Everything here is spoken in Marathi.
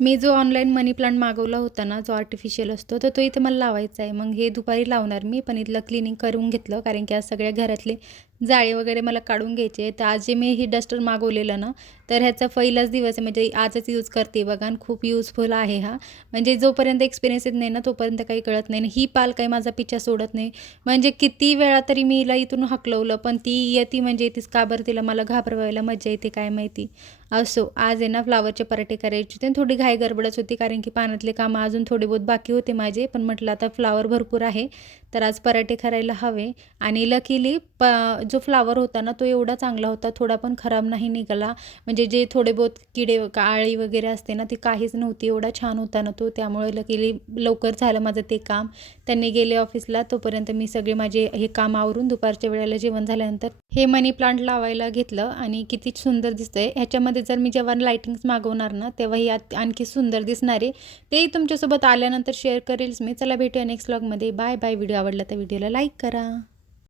मी जो ऑनलाईन मनी प्लांट मागवला होता ना, जो आर्टिफिशियल असतो, तर तो इथे मला लावायचा आहे. मग हे दुपारी लावणार मी, पण इथलं क्लिनिंग करून घेतलं, कारण की आज सगळ्या घरातले जाळे वगैरे मला काढून घ्यायचे आहे. तर आज जे मी हे डस्टर मागवलेलं ना, तर ह्याचा पहिलाच दिवस आहे, म्हणजे आजच यूज करते बघा आणि खूप युजफुल आहे हा. म्हणजे जोपर्यंत एक्सपिरियन्स येत नाही ना, तोपर्यंत काही कळत नाही. आणि ही पाल काही माझा पिच्छा सोडत नाही. म्हणजे किती वेळा तरी मी हिला इथून हाकलवलं, पण ती येती म्हणजे येतीच. का बरं तिला मला घाबरवायला मज्जा येते काय माहिती. असो, आज आहे ना फ्लावरचे पराठे करायचे होते आणि थोडी घाई गडबडच होती, कारण की पानातले कामं अजून थोडे बहुत बाकी होते माझे. पण म्हटलं आता फ्लावर भरपूर आहे, तर आज पराठे करायला हवे. आणि लकीली जो फ्लावर होता ना, तो एवढा चांगला होता, थोडा पण खराब नाही निघाला. म्हणजे जे थोडे बहुत किडे आळी वगैरे असते ना, ती काहीच नव्हती. एवढा छान होता ना तो, त्यामुळे लकीली लवकर झालं माझं ते काम. त्यांनी गेले ऑफिसला, तोपर्यंत मी सगळे माझे हे काम आवरून दुपारच्या वेळेला जेवण झाल्यानंतर हे मनी प्लांट लावायला घेतलं. आणि किती सुंदर दिसतंय. ह्याच्यामध्ये जर मी जेव्हा लाइटिंग्स मागवणार ना, तेव्हा ही आणखी सुंदर दिसणार आहे. तेही तुमच्यासोबत आल्यानंतर शेअर करेलच मी. चला भेटूया नेक्स्ट व्लॉगमध्ये. Bye bye. व्हिडिओ आवडला तर व्हिडिओला लाईक करा.